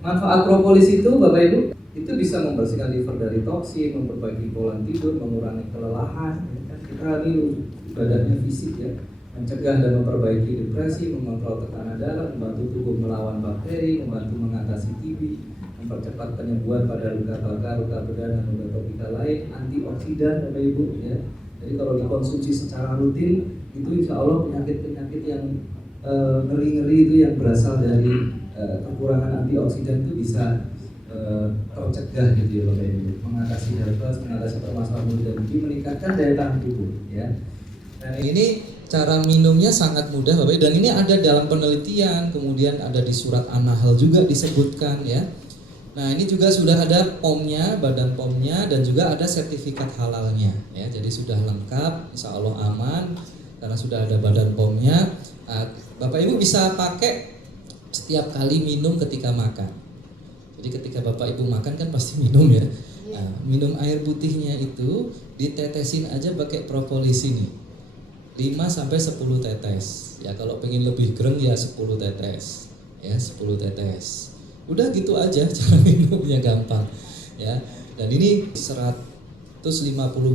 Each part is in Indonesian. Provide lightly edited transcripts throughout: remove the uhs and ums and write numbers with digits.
Manfaat propolis itu Bapak Ibu, itu bisa membersihkan liver dari toksin, memperbaiki pola tidur, mengurangi kelelahan. Kita ini badannya fisik ya, mencegah dan memperbaiki depresi, mengontrol tekanan darah, membantu tubuh melawan bakteri, membantu mengatasi TB, mempercepat penyembuhan pada luka bakar, luka bedah dan luka tropikal lain, antioksidan Bapak Ibu ya. Jadi kalau dikonsumsi secara rutin itu insya Allah penyakit-penyakit yang ngeri-ngeri itu yang berasal dari kekurangan antioksidan itu bisa tercegah gitu ya Bapak Ibu, mengatasi diabetes, mengatasi permasalahan mulut dan gigi, meningkatkan daya tahan tubuh ya. Nah, ini cara minumnya sangat mudah Bapak Ibu, dan ini ada dalam penelitian, kemudian ada di surat An-Nahl juga disebutkan ya. Nah ini juga sudah ada POM-nya, badan POM-nya, dan juga ada sertifikat halalnya ya. Jadi sudah lengkap, insya Allah aman karena sudah ada badan POM-nya. Bapak Ibu bisa pakai setiap kali minum ketika makan. Jadi ketika Bapak Ibu makan kan pasti minum ya. Nah, minum air putihnya itu ditetesin aja pakai propolis ini 5-10 tetes. Ya kalau pengen lebih gereng ya 10 tetes. Ya 10 tetes. Udah gitu aja cara minumnya gampang. Ya. Dan ini 150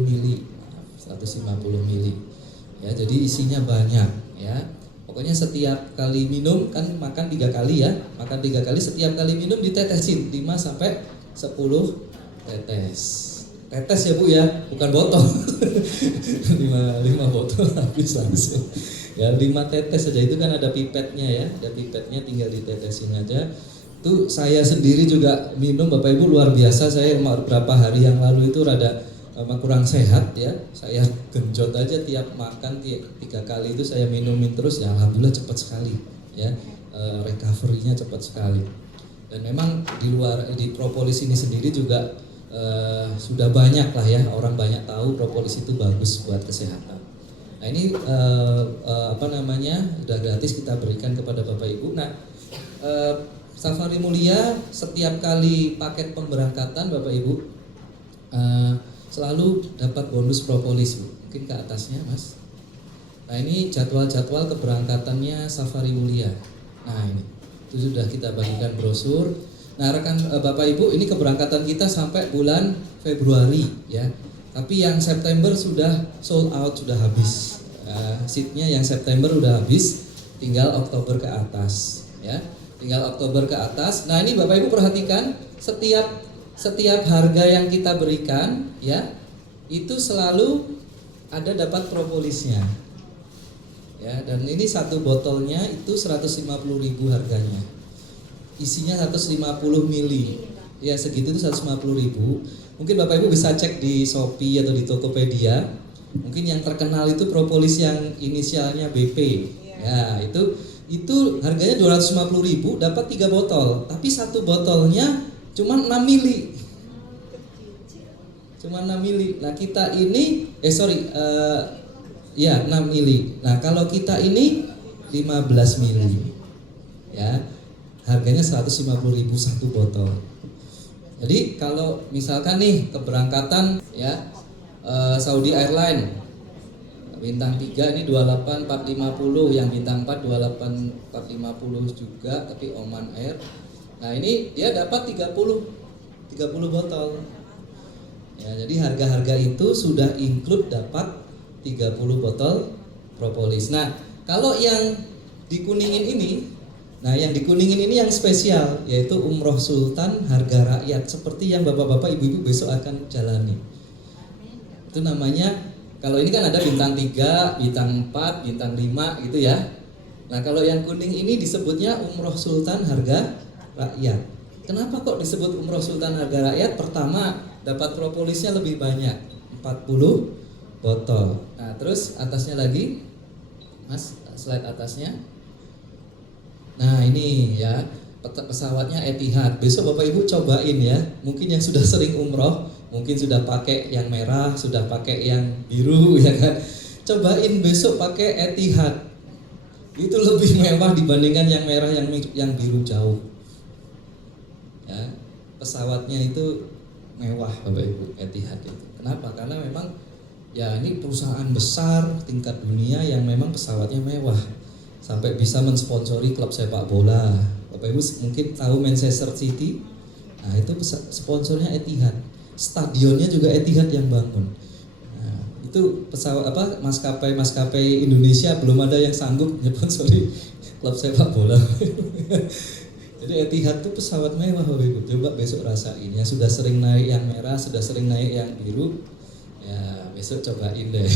mili. 150 mili. Ya, jadi isinya banyak ya. Pokoknya setiap kali minum kan makan 3 kali ya. Makan 3 kali, setiap kali minum ditetesin 5-10 tetes. Tetes ya Bu ya, bukan botol. 5 botol habis langsung. Ya 5 tetes saja, itu kan ada pipetnya ya. Ada pipetnya, tinggal ditetesin aja. Itu saya sendiri juga minum Bapak Ibu luar biasa. Saya beberapa hari yang lalu itu rada kurang sehat ya, saya genjot aja tiap makan 3 kali itu saya minumin terus ya, alhamdulillah cepat sekali ya, recovery-nya cepat sekali. Dan memang di propolis ini sendiri juga sudah banyak lah ya, orang banyak tahu propolis itu bagus buat kesehatan. Nah ini udah gratis kita berikan kepada Bapak Ibu. Nah Safari Mulia setiap kali paket pemberangkatan Bapak Ibu selalu dapat bonus propolis Bu. Mungkin ke atasnya Mas. Nah ini jadwal-jadwal keberangkatannya Safari Mulia. Nah ini itu sudah kita bagikan brosur. Nah rekan Bapak Ibu, ini keberangkatan kita sampai bulan Februari ya. Tapi yang September sudah sold out, sudah habis. Seatnya yang September udah habis, tinggal Oktober ke atas ya. Tinggal Oktober ke atas. Nah ini Bapak Ibu perhatikan, setiap harga yang kita berikan ya itu selalu ada dapat propolisnya ya, dan ini satu botolnya itu 150.000 harganya, isinya 150 mili ya, segitu itu 150.000. Mungkin Bapak Ibu bisa cek di Shopee atau di Tokopedia, mungkin yang terkenal itu propolis yang inisialnya BP ya, itu harganya 250.000 dapat 3 botol, tapi satu botolnya cuma 6 mili. Cuma 6 mili. Nah, kita ini 6 mili. Nah, kalau kita ini 15 mili. Ya. Harganya 150.000 satu botol. Jadi, kalau misalkan nih keberangkatan ya Saudi Airline bintang 3 ini 28450, yang bintang 4 28450 juga, tapi Oman Air. Nah ini dia dapat 30 botol ya, jadi harga-harga itu sudah include dapat 30 botol propolis. Nah kalau yang dikuningin ini, yang spesial, yaitu Umroh Sultan harga rakyat, seperti yang bapak-bapak ibu-ibu besok akan jalani. Itu namanya, kalau ini kan ada bintang 3, bintang 4, bintang 5 gitu ya. Nah kalau yang kuning ini disebutnya Umroh Sultan harga rakyat. Kenapa kok disebut Umroh Sultan harga rakyat? Pertama, dapat propolisnya lebih banyak, 40 botol. Nah, terus atasnya lagi, Mas, slide atasnya. Nah, ini ya, pesawatnya Etihad. Besok Bapak Ibu cobain ya. Mungkin yang sudah sering umroh, mungkin sudah pakai yang merah, sudah pakai yang biru ya kan. Cobain besok pakai Etihad. Itu lebih mewah dibandingkan yang merah, yang biru jauh. Ya, pesawatnya itu mewah Bapak Ibu, Etihad itu. Kenapa? Karena memang ya ini perusahaan besar tingkat dunia yang memang pesawatnya mewah, sampai bisa mensponsori klub sepak bola. Bapak Ibu mungkin tahu Manchester City. Nah, itu sponsornya Etihad. Stadionnya juga Etihad yang bangun. Nah, itu pesawat maskapai Indonesia belum ada yang sanggup sponsori klub sepak bola. Jadi Etihad itu pesawat mewah Bapak Ibu. Coba besok rasain. Yang sudah sering naik yang merah, sudah sering naik yang biru, ya besok cobain deh.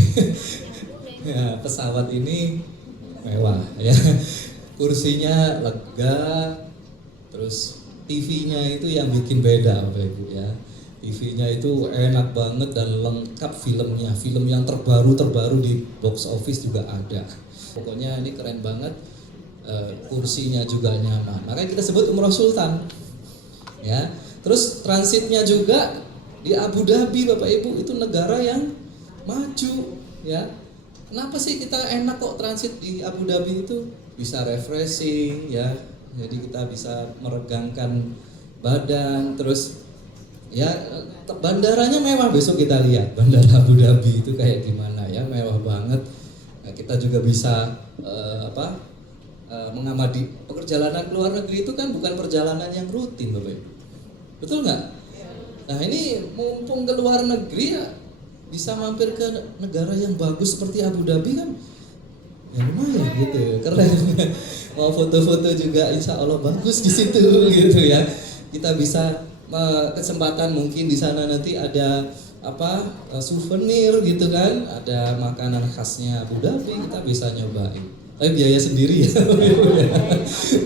Ya, pesawat ini mewah ya. Kursinya lega, terus TV-nya itu yang bikin beda Bapak Ibu ya. TV-nya itu enak banget dan lengkap filmnya. Film yang terbaru di box office juga ada. Pokoknya ini keren banget. Kursinya juga nyaman. Makanya kita sebut Umroh Sultan. Ya. Terus transitnya juga di Abu Dhabi Bapak Ibu, itu negara yang maju ya. Kenapa sih kita enak kok transit di Abu Dhabi itu? Bisa refreshing ya, jadi kita bisa meregangkan badan. Terus ya bandaranya mewah, besok kita lihat bandara Abu Dhabi itu kayak gimana ya, mewah banget. Nah, kita juga bisa mengamati perjalanan ke luar negeri itu kan bukan perjalanan yang rutin Bapak Ibu, betul nggak? Nah ini mumpung ke luar negeri ya bisa mampir ke negara yang bagus seperti Abu Dhabi kan. Ya lumayan gitu, keren. Mau foto-foto juga insya Allah bagus di situ gitu ya. Kita bisa kesempatan mungkin di sana nanti ada souvenir gitu kan, ada makanan khasnya Abu Dhabi, kita bisa nyobain. Tapi biaya sendiri ya.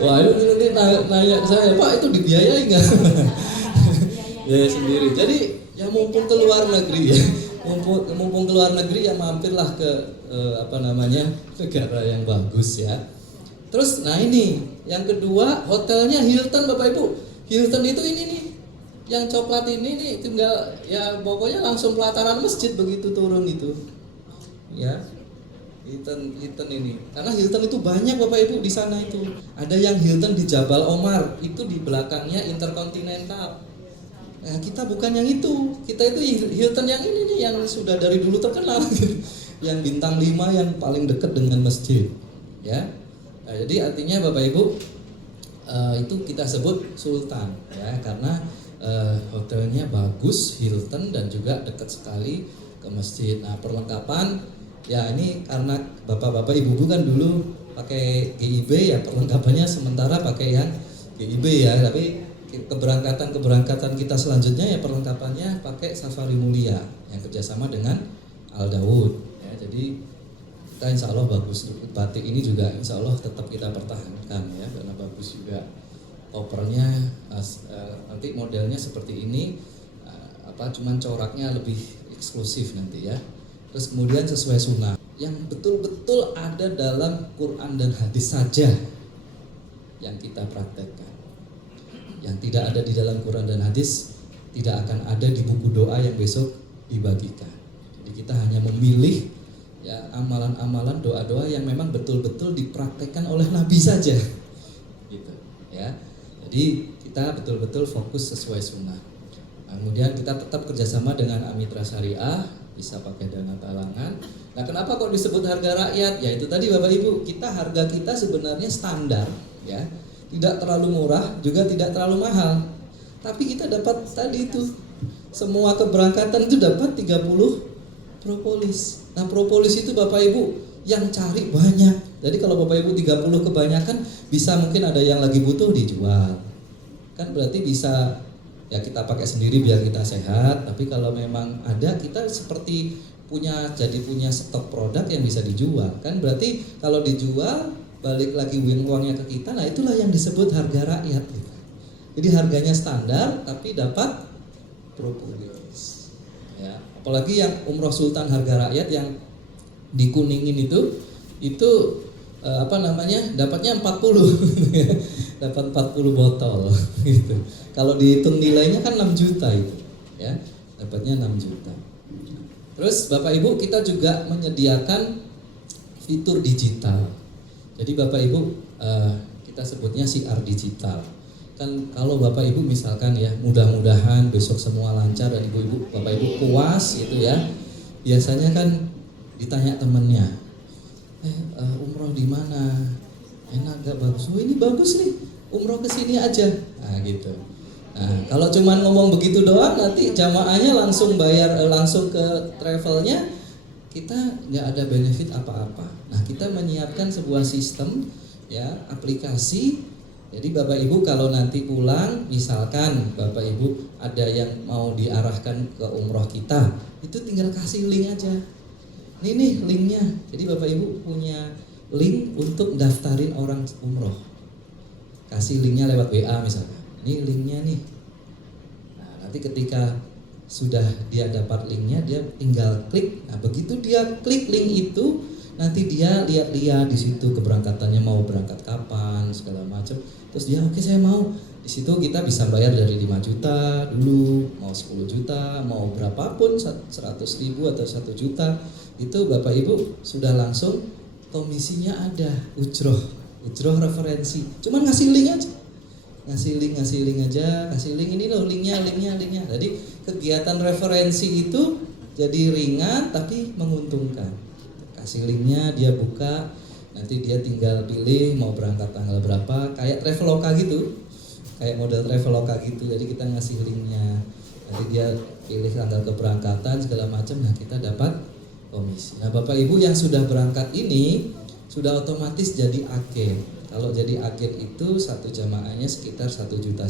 Wah itu nanti nanya saya, Pak itu dibiayai nggak? Biaya sendiri. Jadi ya mumpung ke luar negeri ya. Mumpung ke luar negeri ya mampirlah ke negara yang bagus ya. Terus nah ini yang kedua, hotelnya Hilton Bapak Ibu. Hilton itu ini nih yang coklat ini nih, tinggal ya pokoknya langsung pelataran masjid begitu turun itu ya. Hilton ini karena Hilton itu banyak Bapak Ibu di sana itu. Ada yang Hilton di Jabal Omar, itu di belakangnya Intercontinental. Nah, kita bukan yang itu. Kita itu Hilton yang ini nih, yang sudah dari dulu terkenal yang bintang 5 yang paling dekat dengan masjid ya. Nah, jadi artinya Bapak Ibu itu kita sebut Sultan ya, karena hotelnya bagus, Hilton, dan juga dekat sekali ke masjid. Nah perlengkapan ya ini karena bapak-bapak ibu-ibu kan dulu pakai GIB ya, perlengkapannya sementara pakai yang GIB ya, tapi keberangkatan kita selanjutnya ya perlengkapannya pakai Safari Mulia yang kerjasama dengan Al Daud ya. Jadi kita insya Allah bagus. Batik ini juga insya Allah tetap kita pertahankan ya, karena bagus juga. Kopernya nanti modelnya seperti ini, cuman coraknya lebih eksklusif nanti ya. Terus kemudian sesuai sunnah yang betul-betul ada dalam Quran dan hadis saja yang kita praktekkan. Yang tidak ada di dalam Quran dan hadis tidak akan ada di buku doa yang besok dibagikan. Jadi kita hanya memilih ya amalan-amalan, doa-doa yang memang betul-betul dipraktekkan oleh Nabi saja, gitu ya. Jadi kita betul-betul fokus sesuai sunnah. Kemudian kita tetap kerjasama dengan Amitra Syariah, bisa pakai dana talangan. Nah kenapa kok disebut harga rakyat? Ya itu tadi Bapak Ibu, harga kita sebenarnya standar ya. Tidak terlalu murah, juga tidak terlalu mahal. Tapi kita dapat tadi itu, semua keberangkatan itu dapat 30 propolis. Nah propolis itu Bapak Ibu yang cari banyak. Jadi kalau Bapak Ibu 30 kebanyakan, bisa mungkin ada yang lagi butuh dijual. Kan berarti bisa ya kita pakai sendiri biar kita sehat. Tapi kalau memang ada, kita seperti punya stok produk yang bisa dijual. Kan berarti kalau dijual balik lagi uangnya ke kita, nah itulah yang disebut harga rakyat. Jadi harganya standar tapi dapat propolis. Ya, apalagi yang Umroh Sultan harga rakyat yang di Kuningin itu dapatnya 40 dapat 40 botol gitu. Kalau dihitung nilainya kan 6 juta itu ya, dapatnya 6 juta. Terus Bapak Ibu kita juga menyediakan fitur digital. Jadi Bapak Ibu kita sebutnya siar digital. Kan kalau Bapak Ibu misalkan ya, mudah-mudahan besok semua lancar dan Ibu-ibu Bapak Ibu puas gitu ya. Biasanya kan ditanya temennya, umroh di mana? Enak gak bagus? Oh ini bagus nih. umroh ke sini aja. Nah, gitu. Nah, kalau cuman ngomong begitu doang, nanti jamaahnya langsung bayar, langsung ke travelnya, kita nggak ada benefit apa-apa. Nah, kita menyiapkan sebuah sistem, ya, aplikasi. Jadi Bapak Ibu kalau nanti pulang, misalkan Bapak Ibu ada yang mau diarahkan ke umroh kita, itu tinggal kasih link aja. Ini nih linknya. Jadi Bapak Ibu punya link untuk daftarin orang umroh. Kasih linknya lewat WA misalnya. Ini linknya nih. Nah, nanti ketika sudah dia dapat linknya, dia tinggal klik. Nah, begitu dia klik link itu, nanti dia lihat-lihat di situ keberangkatannya, mau berangkat kapan, segala macam. Terus dia oke, saya mau. Di situ kita bisa bayar dari 5 juta dulu, mau 10 juta, mau berapapun, 100 ribu atau 1 juta. Itu Bapak Ibu sudah langsung komisinya ada, ujroh referensi. Cuman ngasih link aja. Ngasih link aja, kasih link ini loh linknya. Jadi kegiatan referensi itu jadi ringan tapi menguntungkan. Kasih linknya, dia buka, nanti dia tinggal pilih mau berangkat tanggal berapa, kayak Traveloka gitu, kayak model Traveloka gitu. Jadi kita ngasih linknya, nanti dia pilih tanggal keberangkatan segala macam. Nah, kita dapat komisi. Nah, Bapak Ibu yang sudah berangkat ini sudah otomatis jadi agen. Kalau jadi agen itu satu jamaahnya sekitar 1,5 juta.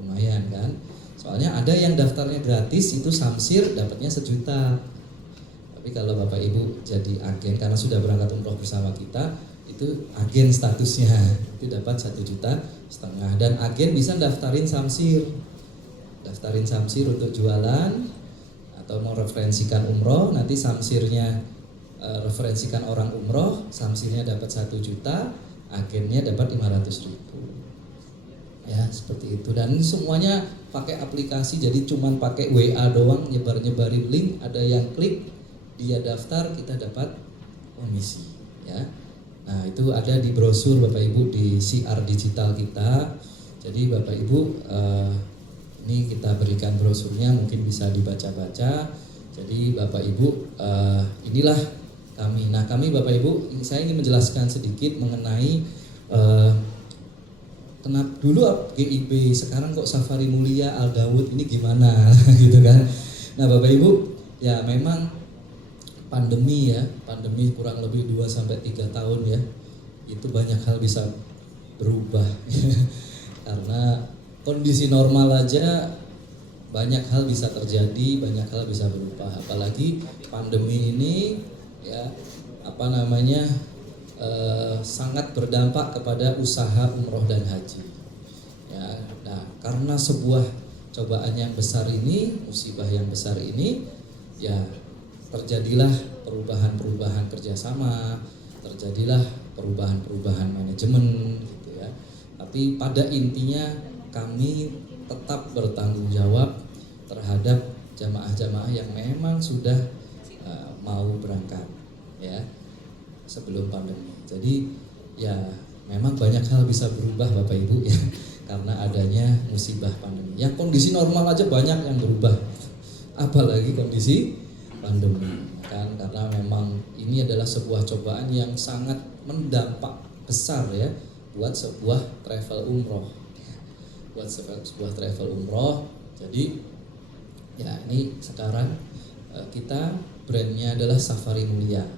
Lumayan kan? Soalnya ada yang daftarnya gratis itu samsir dapatnya 1 juta. Tapi kalau Bapak Ibu jadi agen karena sudah berangkat umroh bersama kita, itu agen statusnya, itu dapat 1,5 juta. Dan agen bisa daftarin samsir untuk jualan atau mau referensikan umroh. Nanti samsirnya referensikan orang umroh, samsirnya dapat 1 juta, agennya dapat 500 ribu. Ya, seperti itu. Dan ini semuanya pakai aplikasi, jadi cuman pakai WA doang, nyebarin link, ada yang klik, dia daftar, kita dapat komisi, ya. Nah, itu ada di brosur Bapak Ibu di CR digital kita. Jadi Bapak Ibu ini kita berikan brosurnya, mungkin bisa dibaca-baca. Jadi Bapak Ibu inilah kami. Nah, kami Bapak Ibu, saya ingin menjelaskan sedikit mengenai kenapa dulu GIB, sekarang kok Safari Mulia, Al Daud ini gimana gitu kan. Nah, Bapak Ibu, ya memang pandemi kurang lebih 2-3 tahun ya. Itu banyak hal bisa berubah. Karena kondisi normal aja banyak hal bisa terjadi, banyak hal bisa berubah. Apalagi pandemi ini ya sangat berdampak kepada usaha umroh dan haji. Ya, nah, karena sebuah cobaan yang besar ini, musibah yang besar ini, ya terjadilah perubahan-perubahan kerjasama, terjadilah perubahan-perubahan manajemen, gitu ya. Tapi pada intinya kami tetap bertanggung jawab terhadap jamaah-jamaah yang memang sudah mau berangkat, ya, sebelum pandemi. Jadi ya memang banyak hal bisa berubah Bapak Ibu ya, karena adanya musibah pandemi. Yang kondisi normal aja banyak yang berubah, apalagi kondisi pandemi kan, karena memang ini adalah sebuah cobaan yang sangat mendampak besar ya buat sebuah travel umroh. Sebuah travel umroh. Jadi ya ini sekarang kita brandnya adalah Safari Mulia.